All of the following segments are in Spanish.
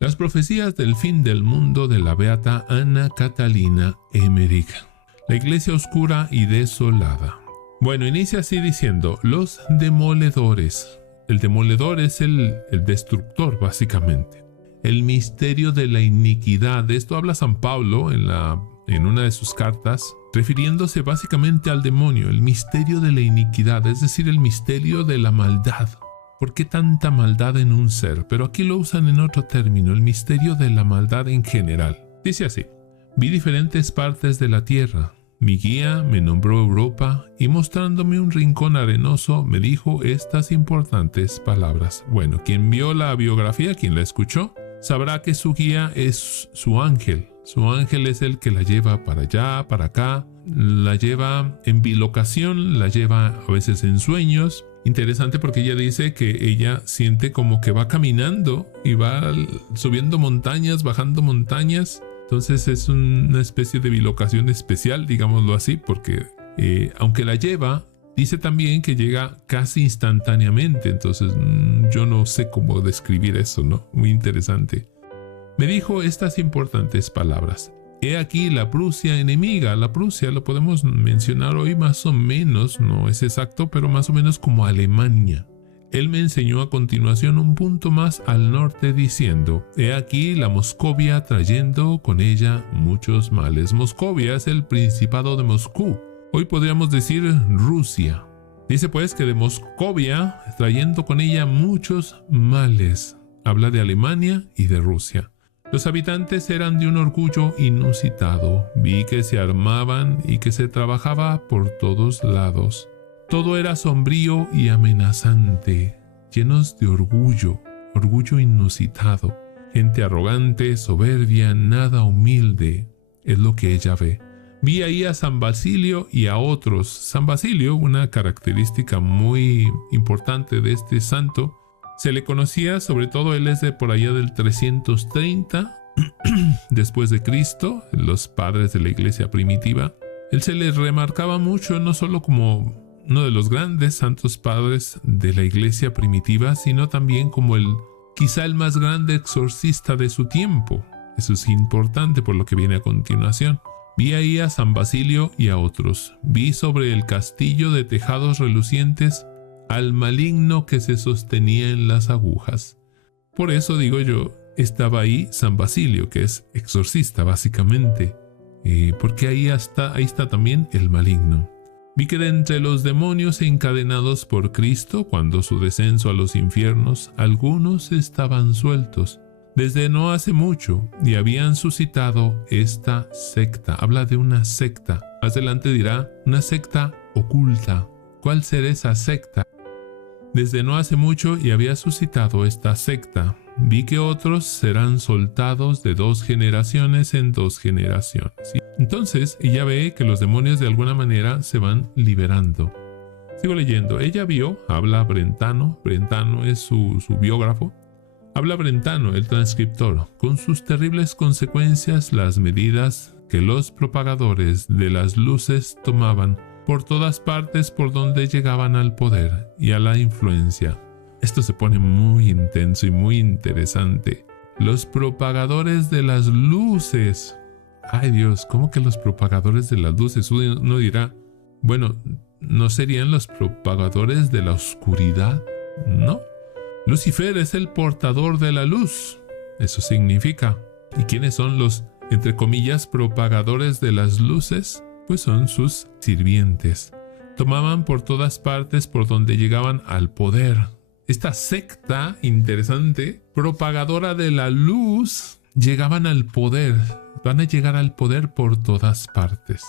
Las profecías del fin del mundo de la beata Ana Catalina Emmerich. La iglesia oscura y desolada. Bueno, inicia así diciendo, los demoledores. El demoledor es el destructor, básicamente. El misterio de la iniquidad. De esto habla San Pablo en una de sus cartas, refiriéndose básicamente al demonio, el misterio de la iniquidad, es decir, el misterio de la maldad. ¿Por qué tanta maldad en un ser? Pero aquí lo usan en otro término, el misterio de la maldad en general. Dice así, vi diferentes partes de la tierra. Mi guía me nombró Europa y mostrándome un rincón arenoso me dijo estas importantes palabras. Bueno, quien vio la biografía, quien la escuchó, sabrá que su guía es su ángel. Su ángel es el que la lleva para allá, para acá, la lleva en bilocación, la lleva a veces en sueños. Interesante porque ella dice que ella siente como que va caminando y va subiendo montañas, bajando montañas. Entonces es una especie de bilocación especial, digámoslo así, porque aunque la lleva, dice también que llega casi instantáneamente. Entonces yo no sé cómo describir eso, ¿no? Muy interesante. Me dijo estas importantes palabras. He aquí la Prusia enemiga. La Prusia lo podemos mencionar hoy más o menos, no es exacto, pero más o menos como Alemania. Él me enseñó a continuación un punto más al norte diciendo, he aquí la Moscovia trayendo con ella muchos males. Moscovia es el Principado de Moscú. Hoy podríamos decir Rusia. Dice pues que de Moscovia trayendo con ella muchos males. Habla de Alemania y de Rusia. Los habitantes eran de un orgullo inusitado. Vi que se armaban y que se trabajaba por todos lados. Todo era sombrío y amenazante, llenos de orgullo inusitado. Gente arrogante, soberbia, nada humilde, es lo que ella ve. Vi ahí a San Basilio y a otros. San Basilio, una característica muy importante de este santo, se le conocía, sobre todo él es de por allá del 330 después de Cristo, los padres de la iglesia primitiva. Él se le remarcaba mucho, no solo como uno de los grandes santos padres de la iglesia primitiva, sino también como quizá el más grande exorcista de su tiempo. Eso es importante por lo que viene a continuación. Vi ahí a San Basilio y a otros. Vi sobre el castillo de tejados relucientes al maligno que se sostenía en las agujas. Por eso digo yo, estaba ahí San Basilio, que es exorcista básicamente, porque ahí está también el maligno. Vi que de entre los demonios encadenados por Cristo, cuando su descenso a los infiernos, algunos estaban sueltos, desde no hace mucho, y habían suscitado esta secta. Habla de una secta. Más adelante dirá, una secta oculta. ¿Cuál será esa secta? Desde no hace mucho y había suscitado esta secta. Vi que otros serán soltados de 2 generaciones en 2 generaciones. Entonces ella ve que los demonios de alguna manera se van liberando. Sigo leyendo. Ella vio, habla Brentano es su biógrafo. Habla Brentano, el transcriptor, con sus terribles consecuencias las medidas que los propagadores de las luces tomaban por todas partes por donde llegaban al poder y a la influencia. Esto se pone muy intenso y muy interesante. Los propagadores de las luces. Ay Dios, ¿cómo que los propagadores de las luces? Uno dirá, bueno, ¿no serían los propagadores de la oscuridad? No. Lucifer es el portador de la luz. Eso significa. ¿Y quiénes son los, entre comillas, propagadores de las luces? Pues son sus sirvientes. Tomaban por todas partes por donde llegaban al poder. Esta secta interesante, propagadora de la luz, llegaban al poder. Van a llegar al poder por todas partes.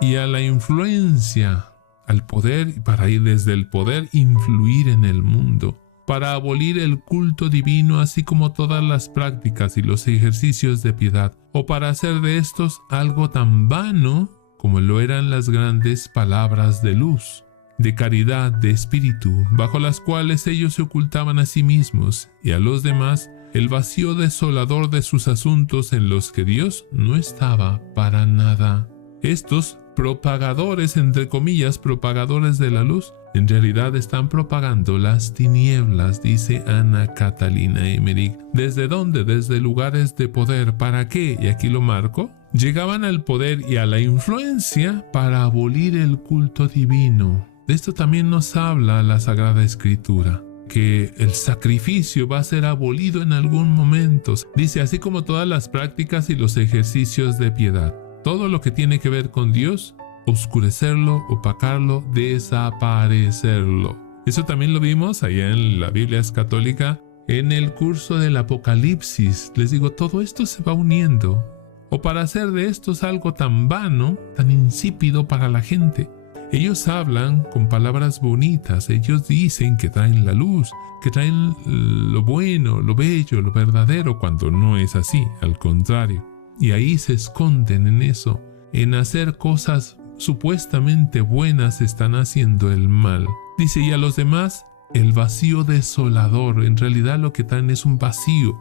Y a la influencia, al poder, para ir desde el poder influir en el mundo. Para abolir el culto divino, así como todas las prácticas y los ejercicios de piedad. O para hacer de estos algo tan vano como lo eran las grandes palabras de luz, de caridad, de espíritu, bajo las cuales ellos se ocultaban a sí mismos y a los demás el vacío desolador de sus asuntos en los que Dios no estaba para nada. Estos propagadores, entre comillas, propagadores de la luz, En realidad están propagando las tinieblas, dice Anna Catalina Emmerich. ¿Desde dónde? Desde lugares de poder. ¿Para qué? Y aquí lo marco. Llegaban al poder y a la influencia para abolir el culto divino. De esto también nos habla la Sagrada Escritura, que el sacrificio va a ser abolido en algún momento. Dice, así como todas las prácticas y los ejercicios de piedad. Todo lo que tiene que ver con Dios, oscurecerlo, opacarlo, desaparecerlo. Eso también lo vimos allá en la Biblia Católica, en el curso del Apocalipsis. Les digo, todo esto se va uniendo. O para hacer de estos algo tan vano, tan insípido para la gente. Ellos hablan con palabras bonitas, ellos dicen que traen la luz, que traen lo bueno, lo bello, lo verdadero, cuando no es así, al contrario. Y ahí se esconden en eso, en hacer cosas supuestamente buenas, están haciendo el mal. Dice, y a los demás, el vacío desolador. En realidad lo que traen es un vacío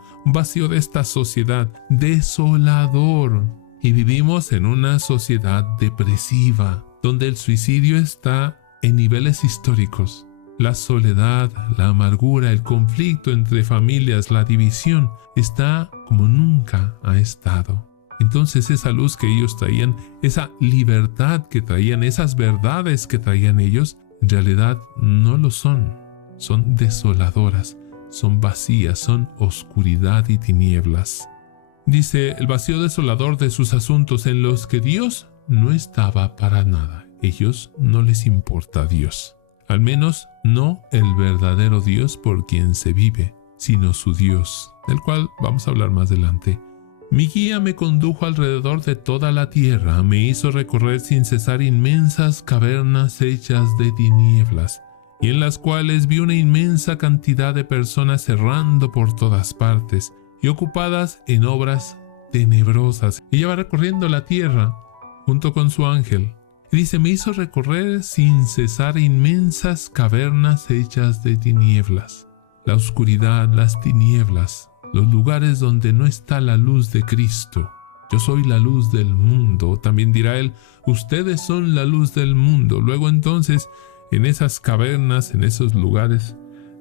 de esta sociedad, desolador. Y vivimos en una sociedad depresiva, donde el suicidio está en niveles históricos. La soledad, la amargura, el conflicto entre familias, la división, está como nunca ha estado. Entonces esa luz que ellos traían, esa libertad que traían, esas verdades que traían ellos, en realidad no lo son. Son desoladoras, son vacías, son oscuridad y tinieblas. Dice, el vacío desolador de sus asuntos en los que Dios no estaba para nada. Ellos no les importa Dios. Al menos no el verdadero Dios por quien se vive, sino su Dios, del cual vamos a hablar más adelante. Mi guía me condujo alrededor de toda la tierra, me hizo recorrer sin cesar inmensas cavernas hechas de tinieblas, y en las cuales vi una inmensa cantidad de personas errando por todas partes y ocupadas en obras tenebrosas. Ella va recorriendo la tierra junto con su ángel. Y dice, me hizo recorrer sin cesar inmensas cavernas hechas de tinieblas. La oscuridad, las tinieblas, los lugares donde no está la luz de Cristo. Yo soy la luz del mundo. También dirá él, ustedes son la luz del mundo. Luego entonces, en esas cavernas, en esos lugares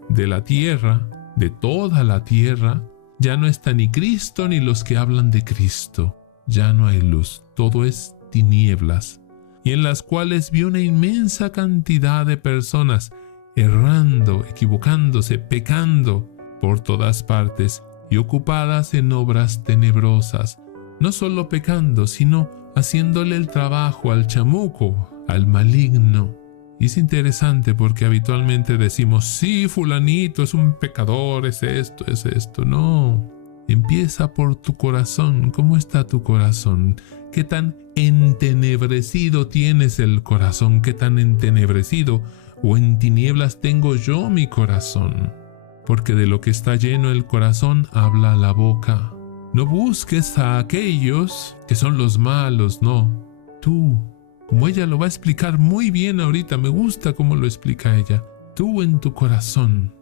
de la tierra, de toda la tierra, ya no está ni Cristo ni los que hablan de Cristo. Ya no hay luz, todo es tinieblas. Y en las cuales vi una inmensa cantidad de personas errando, equivocándose, pecando por todas partes y ocupadas en obras tenebrosas. No solo pecando, sino haciéndole el trabajo al chamuco, al maligno. Y es interesante porque habitualmente decimos, sí, fulanito es un pecador, es esto. No, empieza por tu corazón. ¿Cómo está tu corazón? ¿Qué tan entenebrecido tienes el corazón? ¿Qué tan entenebrecido o en tinieblas tengo yo mi corazón? Porque de lo que está lleno el corazón habla la boca. No busques a aquellos que son los malos, no. Tú, como ella lo va a explicar muy bien ahorita, me gusta cómo lo explica ella. Tú en tu corazón.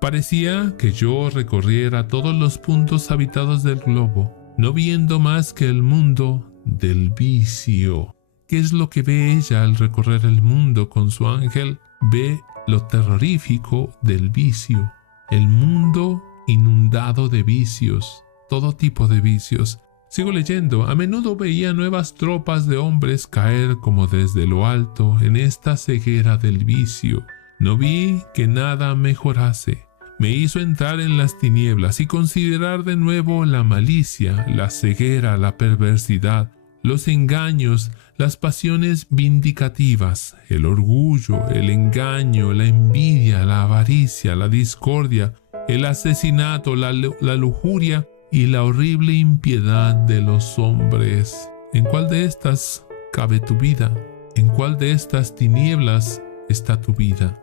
Parecía que yo recorriera todos los puntos habitados del globo, no viendo más que el mundo del vicio. ¿Qué es lo que ve ella al recorrer el mundo con su ángel? Ve lo terrorífico del vicio. El mundo inundado de vicios, todo tipo de vicios. Sigo leyendo. A menudo veía nuevas tropas de hombres caer como desde lo alto en esta ceguera del vicio. No vi que nada mejorase. Me hizo entrar en las tinieblas y considerar de nuevo la malicia, la ceguera, la perversidad, los engaños, las pasiones vindicativas, el orgullo, el engaño, la envidia, la avaricia, la discordia, el asesinato, la lujuria y la horrible impiedad de los hombres. ¿En cuál de estas cabe tu vida? ¿En cuál de estas tinieblas está tu vida?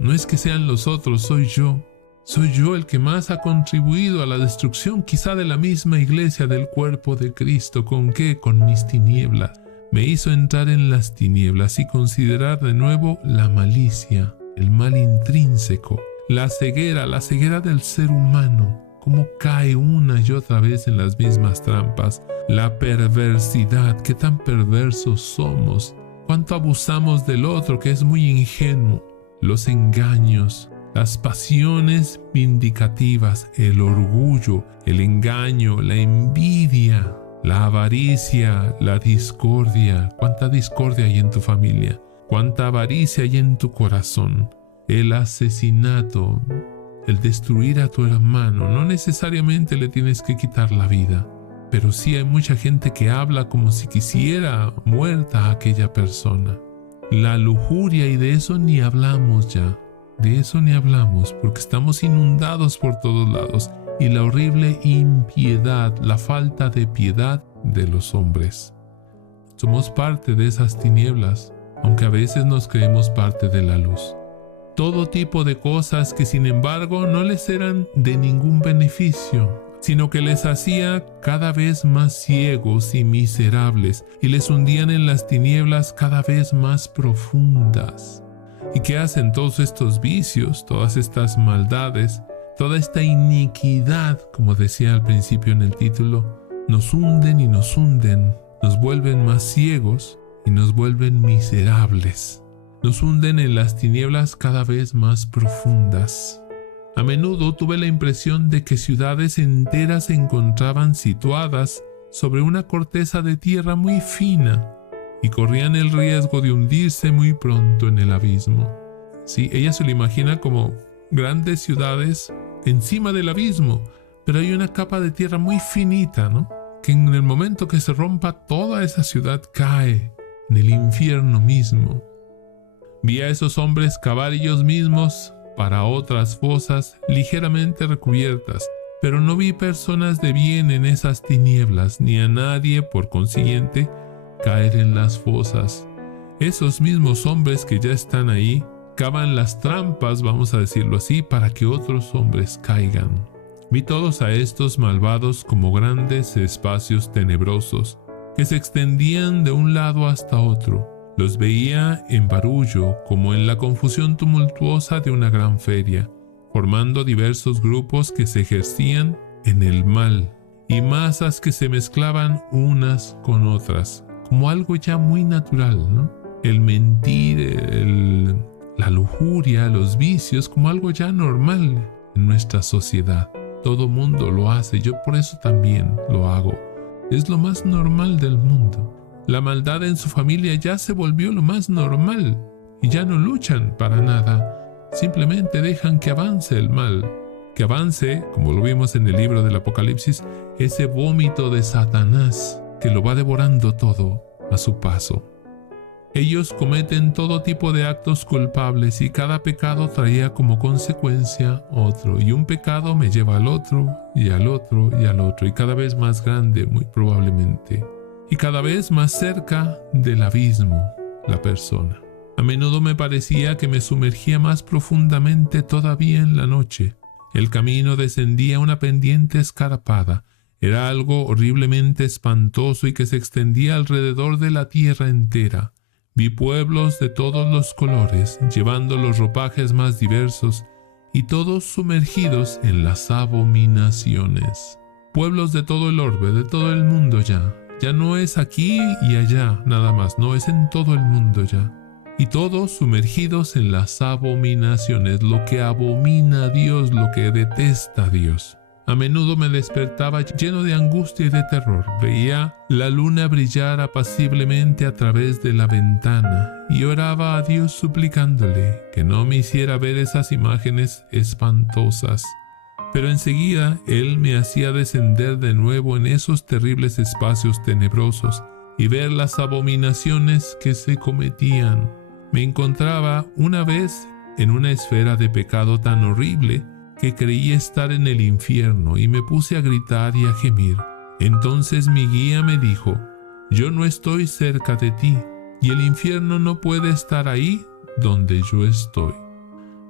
No es que sean los otros, soy yo. Soy yo el que más ha contribuido a la destrucción quizá de la misma iglesia del cuerpo de Cristo. ¿Con qué? Con mis tinieblas. Me hizo entrar en las tinieblas y considerar de nuevo la malicia, el mal intrínseco, la ceguera del ser humano. Cómo cae una y otra vez en las mismas trampas. La perversidad, qué tan perversos somos. Cuánto abusamos del otro que es muy ingenuo. los engaños, las pasiones vindicativas, el orgullo, el engaño, la envidia, la avaricia, la discordia. ¿Cuánta discordia hay en tu familia? ¿Cuánta avaricia hay en tu corazón? El asesinato, el destruir a tu hermano. No necesariamente le tienes que quitar la vida, pero sí hay mucha gente que habla como si quisiera muerta a aquella persona. La lujuria, y de eso ni hablamos ya. De eso ni hablamos porque estamos inundados por todos lados. Y la horrible impiedad, la falta de piedad de los hombres. Somos parte de esas tinieblas, aunque a veces nos creemos parte de la luz. Todo tipo de cosas que sin embargo no les eran de ningún beneficio, sino que les hacía cada vez más ciegos y miserables y les hundían en las tinieblas cada vez más profundas. ¿Y qué hacen todos estos vicios, todas estas maldades? Toda esta iniquidad, como decía al principio en el título, nos hunden y nos hunden, nos vuelven más ciegos y nos vuelven miserables. Nos hunden en las tinieblas cada vez más profundas. A menudo tuve la impresión de que ciudades enteras se encontraban situadas sobre una corteza de tierra muy fina y corrían el riesgo de hundirse muy pronto en el abismo. Sí, ella se lo imagina como grandes ciudades encima del abismo, pero hay una capa de tierra muy finita, ¿no? Que en el momento que se rompa toda esa ciudad cae en el infierno mismo. Vi a esos hombres cavar ellos mismos para otras fosas ligeramente recubiertas, pero no vi personas de bien en esas tinieblas, ni a nadie, por consiguiente, caer en las fosas. Esos mismos hombres que ya están ahí cavan las trampas, vamos a decirlo así, para que otros hombres caigan. Vi todos a estos malvados como grandes espacios tenebrosos que se extendían de un lado hasta otro. Los veía en barullo, como en la confusión tumultuosa de una gran feria, formando diversos grupos que se ejercían en el mal y masas que se mezclaban unas con otras, como algo ya muy natural, ¿no? El mentir, la lujuria, los vicios, como algo ya normal en nuestra sociedad. Todo mundo lo hace, yo por eso también lo hago. Es lo más normal del mundo. La maldad en su familia ya se volvió lo más normal y ya no luchan para nada. Simplemente dejan que avance el mal, que avance, como lo vimos en el libro del Apocalipsis, ese vómito de Satanás que lo va devorando todo a su paso. Ellos cometen todo tipo de actos culpables y cada pecado traía como consecuencia otro, y un pecado me lleva al otro y al otro y al otro, y cada vez más grande muy probablemente, y cada vez más cerca del abismo la persona. A menudo me parecía que me sumergía más profundamente todavía en la noche. El camino descendía una pendiente escarpada. Era algo horriblemente espantoso y que se extendía alrededor de la tierra entera. Vi pueblos de todos los colores, llevando los ropajes más diversos, y todos sumergidos en las abominaciones. Pueblos de todo el orbe, de todo el mundo ya. Ya no es aquí y allá nada más, no, es en todo el mundo ya. Y todos sumergidos en las abominaciones, lo que abomina a Dios, lo que detesta a Dios. A menudo me despertaba lleno de angustia y de terror. Veía la luna brillar apaciblemente a través de la ventana y oraba a Dios suplicándole que no me hiciera ver esas imágenes espantosas. Pero enseguida Él me hacía descender de nuevo en esos terribles espacios tenebrosos y ver las abominaciones que se cometían. Me encontraba una vez en una esfera de pecado tan horrible que creí estar en el infierno y me puse a gritar y a gemir. Entonces mi guía me dijo: yo no estoy cerca de ti y el infierno no puede estar ahí donde yo estoy.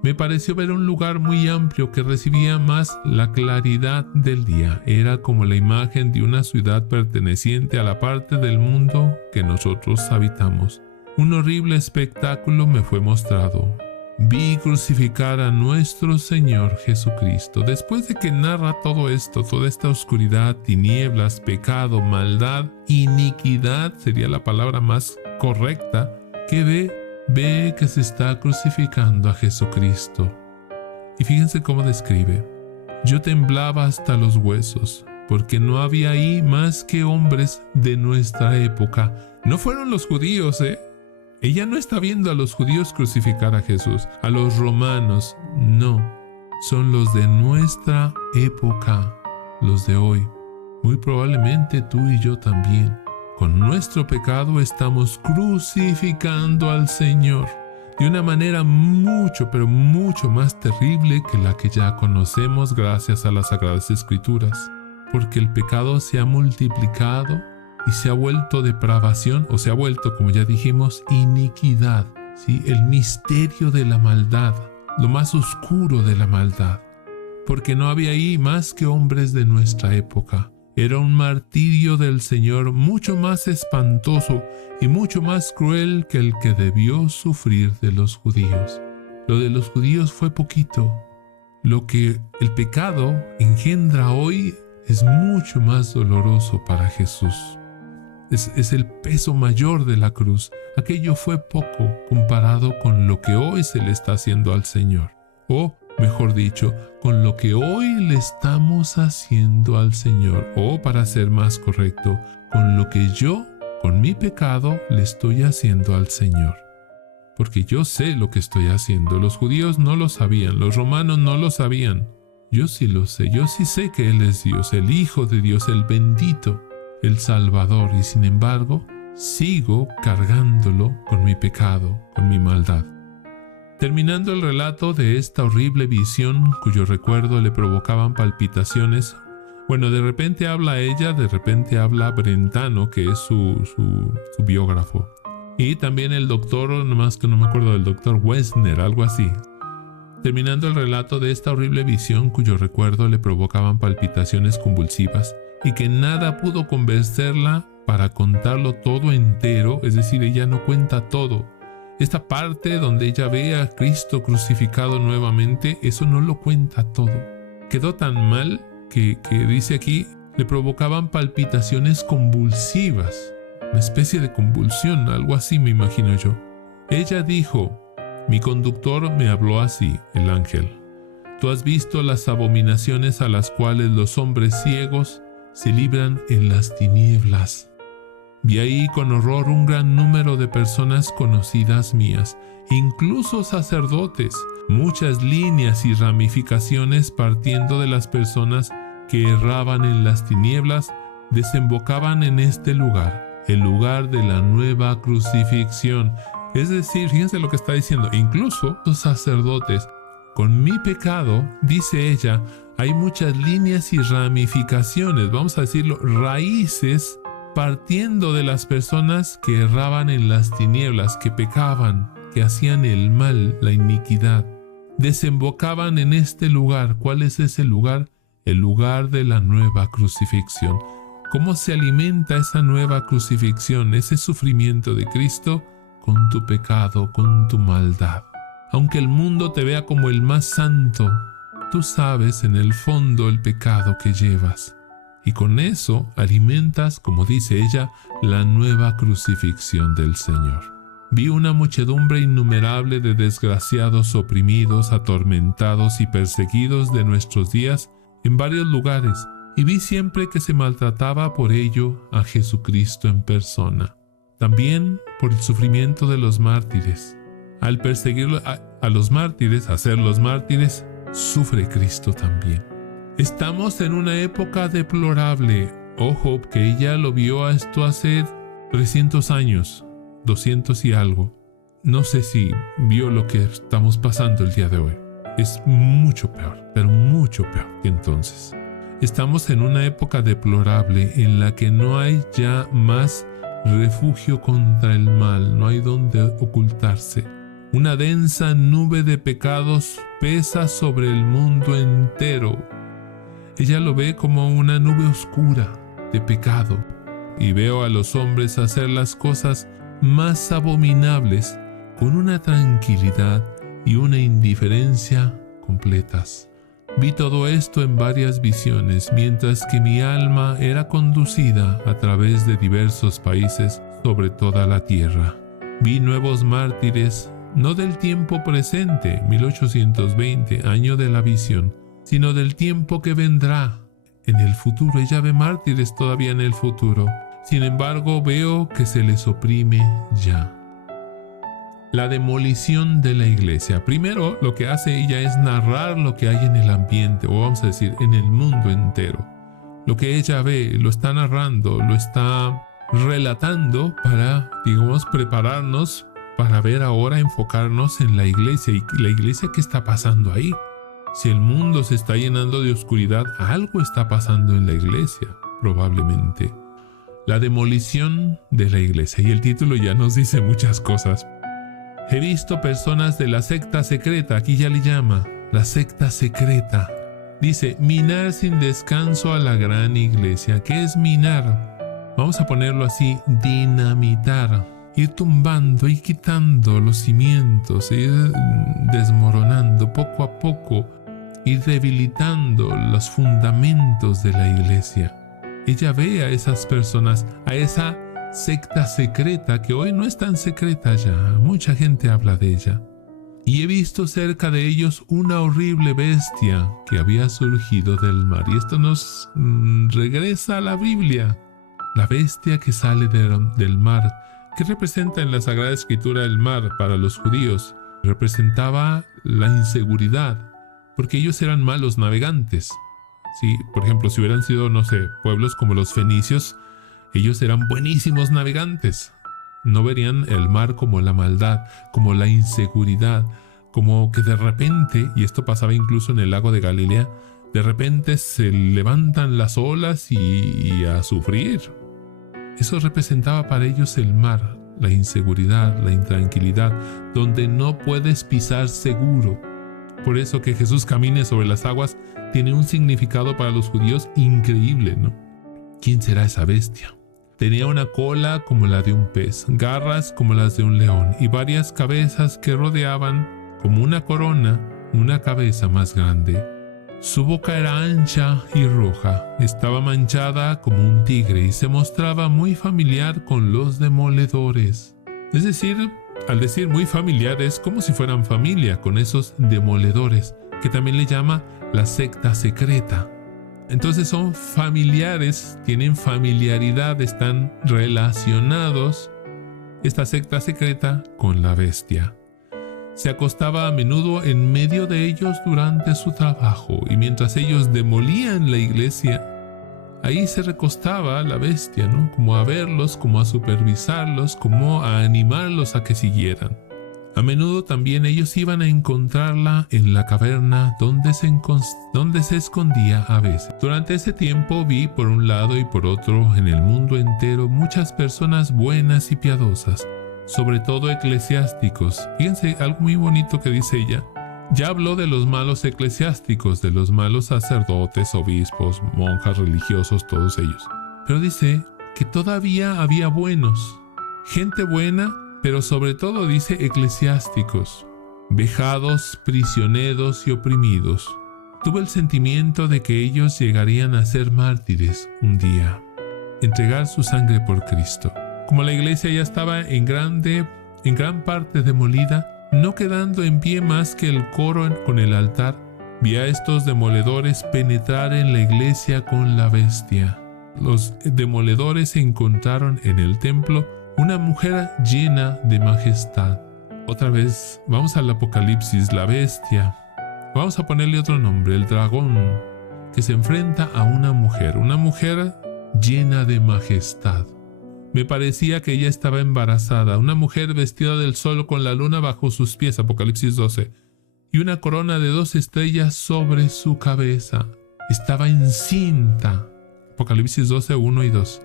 Me pareció ver un lugar muy amplio que recibía más la claridad del día. Era como la imagen de una ciudad perteneciente a la parte del mundo que nosotros habitamos. Un horrible espectáculo me fue mostrado. Vi crucificar a nuestro Señor Jesucristo. Después de que narra todo esto, toda esta oscuridad, tinieblas, pecado, maldad, iniquidad, sería la palabra más correcta, que ve ve que se está crucificando a Jesucristo. Y fíjense cómo describe: yo temblaba hasta los huesos, porque no había ahí más que hombres de nuestra época. No fueron los judíos, Ella no está viendo a los judíos crucificar a Jesús, a los romanos, no. Son los de nuestra época, los de hoy. Muy probablemente tú y yo también. Con nuestro pecado estamos crucificando al Señor de una manera mucho, pero mucho más terrible que la que ya conocemos gracias a las Sagradas Escrituras. Porque el pecado se ha multiplicado y se ha vuelto depravación, o se ha vuelto, como ya dijimos, iniquidad. ¿Sí? El misterio de la maldad, lo más oscuro de la maldad. Porque no había ahí más que hombres de nuestra época. Era un martirio del Señor mucho más espantoso y mucho más cruel que el que debió sufrir de los judíos. Lo de los judíos fue poquito. Lo que el pecado engendra hoy es mucho más doloroso para Jesús. Es el peso mayor de la cruz. Aquello fue poco comparado con lo que hoy se le está haciendo al Señor. O, mejor dicho, con lo que hoy le estamos haciendo al Señor. O, para ser más correcto, con lo que yo, con mi pecado, le estoy haciendo al Señor. Porque yo sé lo que estoy haciendo. Los judíos no lo sabían, los romanos no lo sabían. Yo sí lo sé, yo sí sé que Él es Dios, el Hijo de Dios, el bendito, el Salvador. Y sin embargo, sigo cargándolo con mi pecado, con mi maldad. Terminando el relato de esta horrible visión, cuyo recuerdo le provocaban palpitaciones, bueno, de repente habla ella, de repente habla Brentano, que es su biógrafo. Y también el doctor, nomás que no me acuerdo del doctor Wessner, algo así. Terminando el relato de esta horrible visión, cuyo recuerdo le provocaban palpitaciones convulsivas, y que nada pudo convencerla para contarlo todo entero, es decir, ella no cuenta todo. Esta parte donde ella ve a Cristo crucificado nuevamente, eso no lo cuenta todo. Quedó tan mal que dice aquí, le provocaban palpitaciones convulsivas, una especie de convulsión, algo así me imagino yo. Ella dijo: mi conductor me habló así, el ángel. Tú has visto las abominaciones a las cuales los hombres ciegos se libran en las tinieblas. Vi ahí con horror un gran número de personas conocidas mías, incluso sacerdotes, muchas líneas y ramificaciones partiendo de las personas que erraban en las tinieblas, desembocaban en este lugar, el lugar de la nueva crucifixión. Es decir, fíjense lo que está diciendo, incluso los sacerdotes. Con mi pecado, dice ella, hay muchas líneas y ramificaciones, vamos a decirlo, raíces, partiendo de las personas que erraban en las tinieblas, que pecaban, que hacían el mal, la iniquidad. Desembocaban en este lugar. ¿Cuál es ese lugar? El lugar de la nueva crucifixión. ¿Cómo se alimenta esa nueva crucifixión, ese sufrimiento de Cristo? Con tu pecado, con tu maldad. Aunque el mundo te vea como el más santo, tú sabes en el fondo el pecado que llevas. Y con eso alimentas, como dice ella, la nueva crucifixión del Señor. Vi una muchedumbre innumerable de desgraciados oprimidos, atormentados y perseguidos de nuestros días en varios lugares, y vi siempre que se maltrataba por ello a Jesucristo en persona. También por el sufrimiento de los mártires. Al perseguir a los mártires, hacer los mártires, sufre Cristo también. Estamos en una época deplorable. Ojo, que ella lo vio a esto hace 300 años, 200 y algo. No sé si vio lo que estamos pasando el día de hoy. Es mucho peor, pero mucho peor que entonces. Estamos en una época deplorable en la que no hay ya más refugio contra el mal, no hay donde ocultarse. Una densa nube de pecados pesa sobre el mundo entero. Ella lo ve como una nube oscura de pecado, y veo a los hombres hacer las cosas más abominables con una tranquilidad y una indiferencia completas. Vi todo esto en varias visiones, mientras que mi alma era conducida a través de diversos países sobre toda la tierra. Vi nuevos mártires, no del tiempo presente, 1820, año de la visión, sino del tiempo que vendrá, en el futuro. Ella ve mártires todavía en el futuro. Sin embargo, veo que se les oprime ya. La demolición de la iglesia. Primero, lo que hace ella es narrar lo que hay en el ambiente, o vamos a decir, en el mundo entero. Lo que ella ve, lo está narrando, lo está relatando para, digamos, prepararnos para ver ahora, enfocarnos en la iglesia. ¿Y la iglesia qué está pasando ahí? Si el mundo se está llenando de oscuridad, algo está pasando en la iglesia, probablemente. La demolición de la iglesia. Y el título ya nos dice muchas cosas. He visto personas de la secta secreta, aquí ya le llama, la secta secreta. Dice, minar sin descanso a la gran iglesia. ¿Qué es minar? Vamos a ponerlo así, dinamitar. Ir tumbando, ir quitando los cimientos, ir desmoronando poco a poco, ir debilitando los fundamentos de la iglesia. Ella ve a esas personas, a esa secta secreta, que hoy no es tan secreta ya, mucha gente habla de ella. Y he visto cerca de ellos una horrible bestia que había surgido del mar. Y esto nos regresa a la Biblia. La bestia que sale del mar. ¿Qué representa en la Sagrada Escritura el mar para los judíos? Representaba la inseguridad, porque ellos eran malos navegantes. Sí, por ejemplo, si hubieran sido, no sé, pueblos como los fenicios, ellos eran buenísimos navegantes. No verían el mar como la maldad, como la inseguridad, como que de repente, y esto pasaba incluso en el lago de Galilea, de repente se levantan las olas y a sufrir. Eso representaba para ellos el mar, la inseguridad, la intranquilidad, donde no puedes pisar seguro. Por eso que Jesús camine sobre las aguas tiene un significado para los judíos increíble, ¿no? ¿Quién será esa bestia? Tenía una cola como la de un pez, garras como las de un león y varias cabezas que rodeaban como una corona una cabeza más grande. Su boca era ancha y roja, estaba manchada como un tigre y se mostraba muy familiar con los demoledores. Es decir, al decir muy familiar es como si fueran familia con esos demoledores, que también le llama la secta secreta. Entonces son familiares, tienen familiaridad, están relacionados esta secta secreta con la bestia. Se acostaba a menudo en medio de ellos durante su trabajo y mientras ellos demolían la iglesia, ahí se recostaba la bestia, ¿no? Como a verlos, como a supervisarlos, como a animarlos a que siguieran. A menudo también ellos iban a encontrarla en la caverna donde se escondía a veces. Durante ese tiempo vi por un lado y por otro en el mundo entero muchas personas buenas y piadosas, sobre todo eclesiásticos. Fíjense algo muy bonito que dice ella. Ya habló de los malos eclesiásticos, de los malos sacerdotes, obispos, monjas, religiosos, todos ellos. Pero dice que todavía había buenos, gente buena, pero sobre todo dice eclesiásticos, vejados, prisioneros y oprimidos. Tuve el sentimiento de que ellos llegarían a ser mártires un día, entregar su sangre por Cristo. Como la iglesia ya estaba en gran parte demolida, no quedando en pie más que el coro con el altar, vi a estos demoledores penetrar en la iglesia con la bestia. Los demoledores encontraron en el templo una mujer llena de majestad. Otra vez, vamos al Apocalipsis, la bestia. Vamos a ponerle otro nombre, el dragón, que se enfrenta a una mujer llena de majestad. Me parecía que ella estaba embarazada, una mujer vestida del sol con la luna bajo sus pies, Apocalipsis 12, y una corona de 2 estrellas sobre su cabeza. Estaba encinta, Apocalipsis 12, 1 y 2.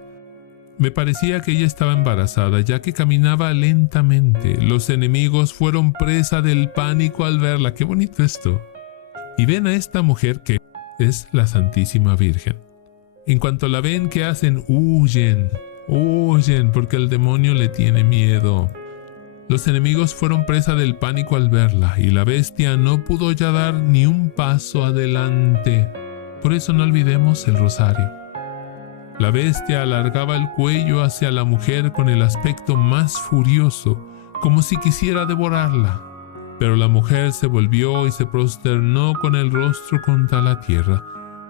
Me parecía que ella estaba embarazada, ya que caminaba lentamente. Los enemigos fueron presa del pánico al verla. ¡Qué bonito esto! Y ven a esta mujer que es la Santísima Virgen. En cuanto la ven, ¿qué hacen? Huyen, porque el demonio le tiene miedo. Los enemigos fueron presa del pánico al verla, y la bestia no pudo ya dar ni un paso adelante. Por eso no olvidemos el rosario. La bestia alargaba el cuello hacia la mujer con el aspecto más furioso, como si quisiera devorarla. Pero la mujer se volvió y se prosternó con el rostro contra la tierra.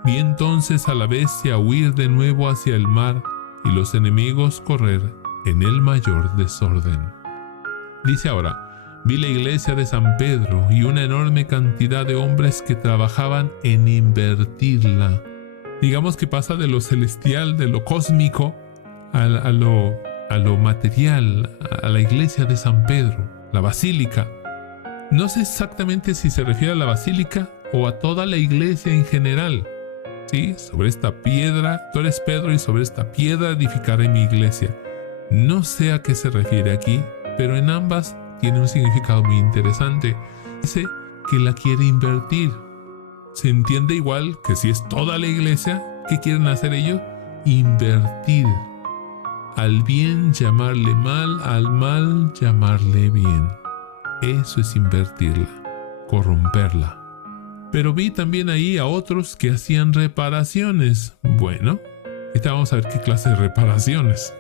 Vi entonces a la bestia huir de nuevo hacia el mar y los enemigos correr en el mayor desorden. Dice ahora, vi la iglesia de San Pedro y una enorme cantidad de hombres que trabajaban en invertirla. Digamos que pasa de lo celestial, de lo cósmico, a lo material, a la iglesia de San Pedro, la basílica. No sé exactamente si se refiere a la basílica o a toda la iglesia en general. Sí, sobre esta piedra, tú eres Pedro y sobre esta piedra edificaré mi iglesia. No sé a qué se refiere aquí, pero en ambas tiene un significado muy interesante. Dice que la quiere invertir. Se entiende igual que si es toda la iglesia, ¿qué quieren hacer ellos? Invertir. Al bien llamarle mal, al mal llamarle bien. Eso es invertirla, corromperla. Pero vi también ahí a otros que hacían reparaciones. Bueno, ahorita vamos a ver qué clase de reparaciones.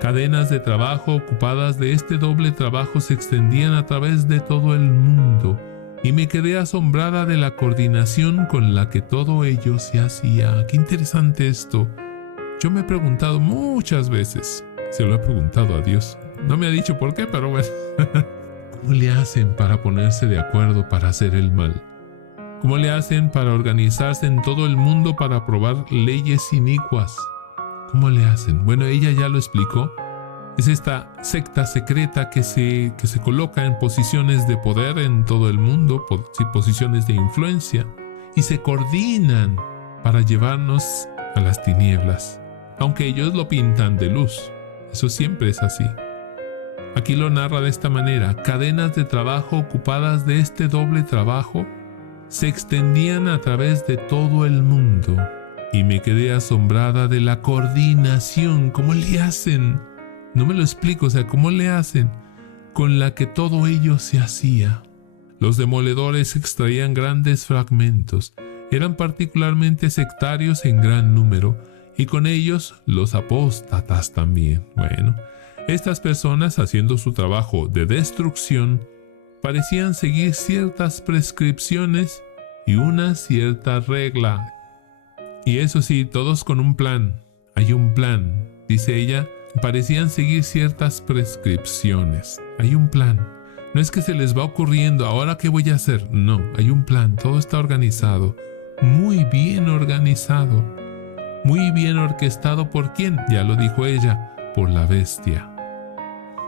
Cadenas de trabajo ocupadas de este doble trabajo se extendían a través de todo el mundo, y me quedé asombrada de la coordinación con la que todo ello se hacía. Qué interesante esto. Yo me he preguntado muchas veces, se lo he preguntado a Dios. No me ha dicho por qué, pero bueno. ¿Cómo le hacen para ponerse de acuerdo para hacer el mal? ¿Cómo le hacen para organizarse en todo el mundo para aprobar leyes inicuas? ¿Cómo le hacen? Bueno, ella ya lo explicó. Es esta secta secreta que se coloca en posiciones de poder en todo el mundo, posiciones de influencia, y se coordinan para llevarnos a las tinieblas, aunque ellos lo pintan de luz. Eso siempre es así. Aquí lo narra de esta manera: cadenas de trabajo ocupadas de este doble trabajo se extendían a través de todo el mundo, y me quedé asombrada de la coordinación. ¿Cómo le hacen? No me lo explico, o sea, ¿cómo le hacen? Con la que todo ello se hacía. Los demoledores extraían grandes fragmentos, eran particularmente sectarios en gran número, y con ellos los apóstatas también. Bueno, estas personas, haciendo su trabajo de destrucción, parecían seguir ciertas prescripciones y una cierta regla. Y eso sí, todos con un plan. Hay un plan, dice ella. Parecían seguir ciertas prescripciones. Hay un plan. No es que se les va ocurriendo, ¿ahora qué voy a hacer? No, hay un plan. Todo está organizado. Muy bien organizado. Muy bien orquestado. ¿Por quién? Ya lo dijo ella. Por la bestia.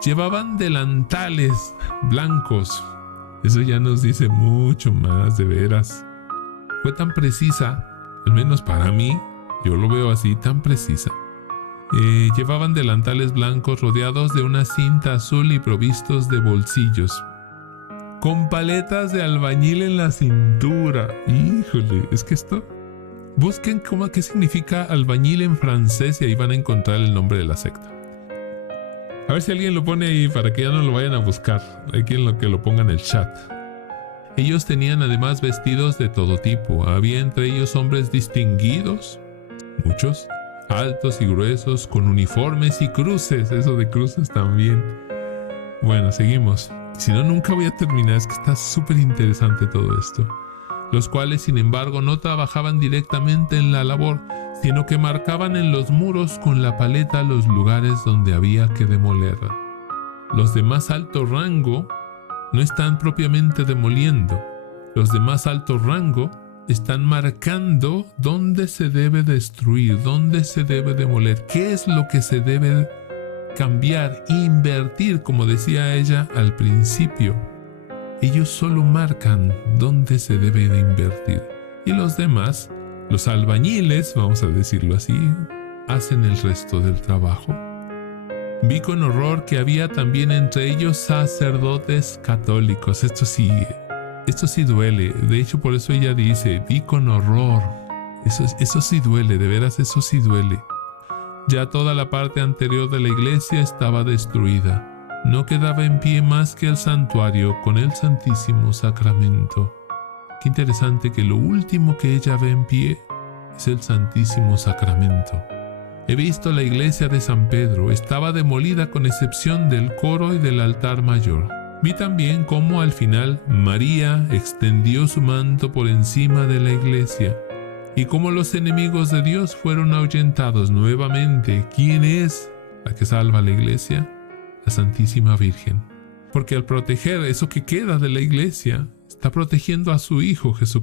Llevaban delantales blancos. Eso ya nos dice mucho más, de veras. Fue tan precisa, al menos para mí, yo lo veo así, tan precisa. Llevaban delantales blancos rodeados de una cinta azul y provistos de bolsillos, con paletas de albañil en la cintura. Híjole, es que esto... Busquen qué significa albañil en francés y ahí van a encontrar el nombre de la secta. A ver si alguien lo pone ahí para que ya no lo vayan a buscar. Hay quien que lo ponga en el chat. Ellos tenían además vestidos de todo tipo. Había entre ellos hombres distinguidos, muchos, altos y gruesos, con uniformes y cruces. Eso de cruces también. Bueno, seguimos. Si no, nunca voy a terminar. Es que está súper interesante todo esto. Los cuales, sin embargo, no trabajaban directamente en la labor, sino que marcaban en los muros con la paleta los lugares donde había que demoler. Los de más alto rango no están propiamente demoliendo. Los de más alto rango están marcando dónde se debe destruir, dónde se debe demoler, qué es lo que se debe cambiar, invertir, como decía ella al principio. Ellos solo marcan dónde se debe de invertir. Y los demás, los albañiles, vamos a decirlo así, hacen el resto del trabajo. Vi con horror que había también entre ellos sacerdotes católicos. Esto sí duele. De hecho, por eso ella dice, vi con horror. Eso sí duele, de veras, eso sí duele. Ya toda la parte anterior de la iglesia estaba destruida. No quedaba en pie más que el santuario con el Santísimo Sacramento. Qué interesante que lo último que ella ve en pie es el Santísimo Sacramento. He visto la iglesia de San Pedro, estaba demolida con excepción del coro y del altar mayor. Vi también cómo al final María extendió su manto por encima de la iglesia y cómo los enemigos de Dios fueron ahuyentados nuevamente. ¿Quién es la que salva a la iglesia? La Santísima Virgen. Porque al proteger eso que queda de la iglesia, está protegiendo a su Hijo Jesucristo.